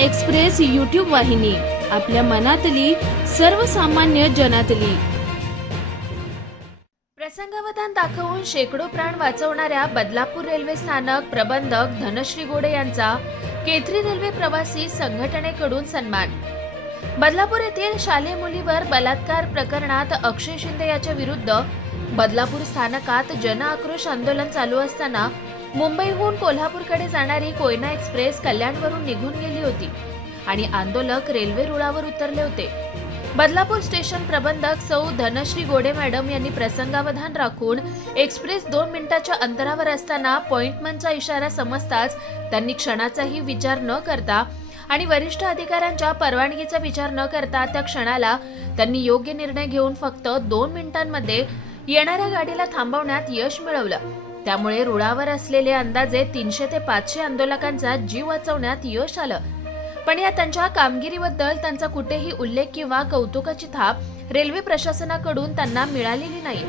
Express YouTube वाहिनी आपल्या मनातली सर्वसामान्य जनातली. प्रसंगावधान दाखवून शेकडो प्राण वाचवणाऱ्या बदलापूर रेल्वे स्थानक प्रबंधक धनश्री गोडे यांचा केथरी रेल्वे प्रवासी संघटनेकडून सन्मान. बदलापूर येथील शालेय मुलीवर बलात्कार प्रकरणात अक्षय शिंदे याच्या विरुद्ध बदलापूर स्थानकात जनआक्रोश आंदोलन चालू असताना मुंबईहून कोल्हापूरकडे जाणारी कोयना एक्सप्रेस कल्याणवरून निघून गेली होती आणि आंदोलक रेल्वे रुळावर उतरले होते. बदलापूर स्टेशन प्रबंधक सौ धनश्री गोडे मॅडम यांनी प्रसंगावधान राखून एक्सप्रेस दोन मिनिटाच्या अंतरावर असताना पॉइंटमनचा इशारा समजताच त्यांनी क्षणाचाही विचार न करता आणि वरिष्ठ अधिकाऱ्यांच्या परवानगीचा विचार न करता त्या क्षणाला त्यांनी योग्य निर्णय घेऊन फक्त दोन मिनिटांमध्ये येणाऱ्या गाडीला थांबवण्यात यश मिळवलं. त्यामुळे रुळावर असलेले अंदाजे तीनशे ते पाचशे आंदोलकांचा जीव वाचवण्यात यश आलं. पण या त्यांच्या कामगिरीबद्दल त्यांचा कुठेही उल्लेख किंवा कौतुकाची थाप रेल्वे प्रशासनाकडून त्यांना मिळालेली नाही.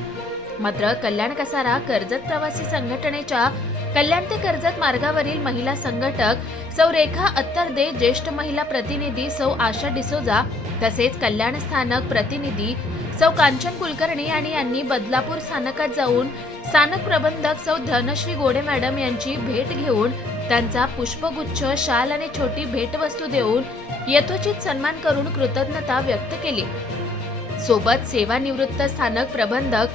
मात्र कल्याण कसारा कर्जत प्रवासी संघटनेच्या कल्याण ते कर्जत मार्गावरील महिला संघटक सौ रेखा अत्तरदे ज्येष्ठ महिला प्रतिनिधी सौ आशा डिसोजा तसेच कल्याण स्थानक प्रतिनिधी सौ कांचन कुलकर्णी आणि यांनी बदलापूर स्थानकात जाऊन स्थानक प्रबंधक सौ धनश्री गोडे मॅडम यांची भेट घेऊन त्यांचा पुष्पगुच्छ शाल आणि छोटी भेटवस्तू देऊन यथोचित सन्मान करून कृतज्ञता व्यक्त केली. सोबत सेवानिवृत्त स्थानक प्रबंधक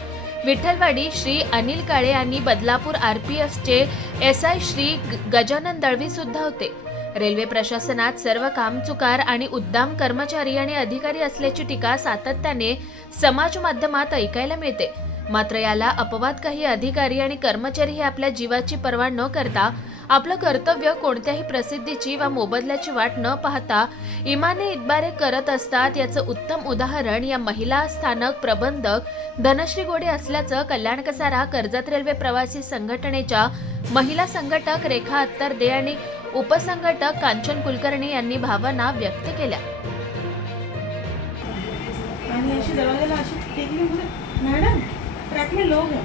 विठ्ठलवाडी श्री अनिल काळे आणि बदलापूर आर पी एफचे एस आय श्री ग- गजानन दळवी सुद्धा होते. रेल्वे प्रशासनात सर्व कामचुकार आणि उद्दाम कर्मचारी आणि अधिकारी असल्याची टीका सातत्याने समाज माध्यमात ऐकायला मिळते. मात्र याला अपवाद काही अधिकारी आणि कर्मचारी हे आपल्या जीवाची पर्वा न करता आपलं कर्तव्य कोणत्याही प्रसिद्धीची वा मोबदल्याची वाट न पाहता इमाने इतबारे करत असतात याचं उत्तम उदाहरण या महिला स्थानक प्रबंधक धनश्री गोडे असल्याचं कल्याण कसारा कर्जत रेल्वे प्रवासी संघटनेच्या महिला संघटक रेखा अत्तरदे आणि उपसंघटक कांचन कुलकर्णी यांनी भावना व्यक्त केल्या. आणि अशी दरवाजाला अशी टेकली म्हणजे मॅडम ट्रॅक में लोग हैं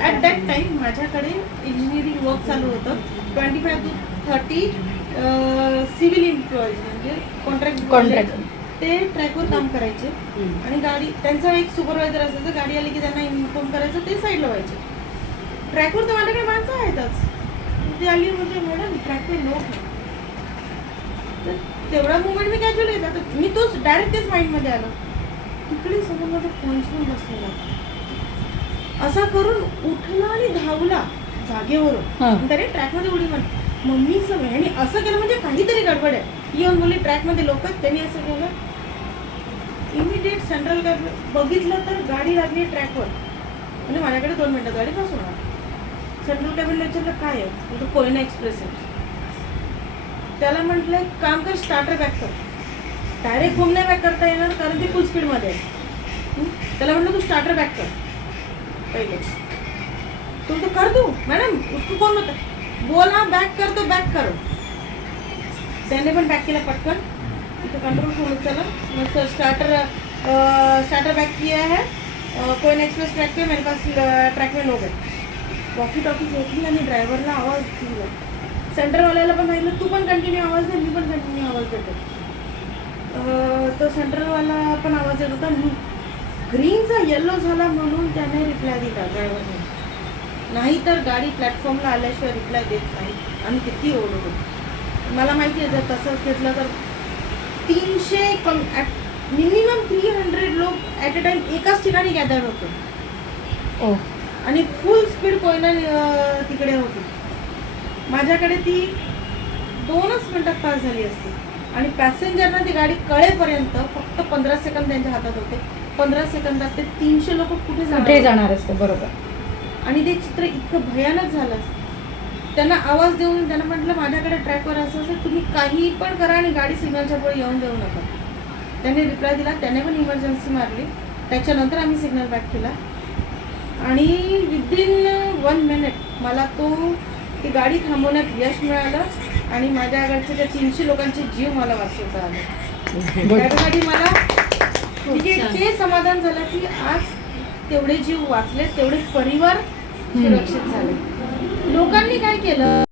ॲट दॅट टाइम माझ्याकडे इंजिनिअरिंग वर्क चालू होतं. Twenty five two thirty civil employees म्हणजे कॉन्ट्रॅक्ट Contract. ते ट्रॅकवर काम करायचे. आणि गाडी त्यांचा एक सुपरवायझर असायचा गाडी आली की त्यांना इन्फॉर्म करायचं ते साईडला व्हायचे. ट्रॅकवर तर माझ्याकडे माणसं आहेतच. ते आली म्हणजे मॅडम ट्रॅक में लोक हैं." तर तेवढा मुवमेंट मी कॅज्युअल येतात मी तोच डायरेक्ट तेच माइंडमध्ये आलं. तिकडे समोर माझा पॉईंट्सवर बसलेला असा करून उठला आणि धावला जागेवरून. त्याने ट्रॅकमध्ये उडी मारली मम्मी सगळं आणि असं केलं म्हणजे काहीतरी गडबड आहे. येऊन बोलली ट्रॅकमध्ये लोक आहेत त्यांनी असं केलं. इमिडिएट सेंट्रल बघितलं तर गाडी लागली ट्रॅकवर. म्हणजे माझ्याकडे दोन मिनिटं गाडी पासून सेंट्रल कॅबिन विचारलं काय आहे? तो कोयना एक्सप्रेस आहे. त्याला म्हटलं "एक काम कर स्टार्टर बॅक कर. डायरेक्ट घुम नाही बॅक करता येणार कारण ते फुल स्पीडमध्ये आहे? त्याला म्हटलं तू स्टार्टर बॅक कर. पहिले। तुम तो कर दू मॅडम उसको कौन होता बोला बॅक कर तो बॅक करो। त्याने पण बॅक केला पटकन। इथं कंट्रोल फोन चला। मग स्टार्टर स्टार्टर बैक किया है। कोयन एक्सप्रेस ट्रॅक पे मेरे पास ट्रॅक में लोग आहेत वॉकी टॉकी घेतली आणि ड्रायव्हरला आवाज दिला सेंटरवाल्याला पण सांगितलं तू पण कंटिन्यू आवाज दे मी पण कंटिन्यू आवाज देतो तो सेंटरवाला पण आवाज देत होता मी ग्रीनचा येल्लो झाला म्हणून त्याने रिप्लाय दिला ड्रायव्हरने नाहीतर गाडी प्लॅटफॉर्मला आल्याशिवाय रिप्लाय देत नाही. आम्ही किती होतो मला माहिती आहे जर तसंच घेतलं तर तीनशे कम मिनिमम थ्री हंड्रेड लोक ॲट अ टाइम एकाच ठिकाणी गॅदर होते. ओ. आणि फुल स्पीड कोयना तिकडे होती. माझ्याकडे ती दोनच मिनिटात पास झाली असती. आणि पॅसेंजरना ती गाडी कळेपर्यंत फक्त पंधरा सेकंद त्यांच्या हातात होते. पंधरा सेकंदात ते तीनशे लोक कुठे कुठे जाणार असते बरोबर. आणि ते चित्र इतकं भयानक झालं. असतं. त्यांना आवाज देऊन त्यांना म्हटलं माझ्याकडे ट्रॅकवर असं असेल तुम्ही काही पण करा आणि गाडी सिग्नलच्या पुढे येऊन देऊ नका. त्याने रिप्लाय दिला. त्याने पण इमर्जन्सी मारली. त्याच्यानंतर आम्ही सिग्नल बॅक केला. आणि विदिन वन मिनिट मला तो ती गाडी थांबवण्यात यश मिळालं. आणि माझ्याकडचे त्या तीनशे लोकांचे जीव मला वाचवता आले. त्याच्यासाठी मला म्हणजे ते समाधान झालं की आज तेवढे जीव वाचले तेवढे परिवार सुरक्षित झाले. लोकांनी काय केलं?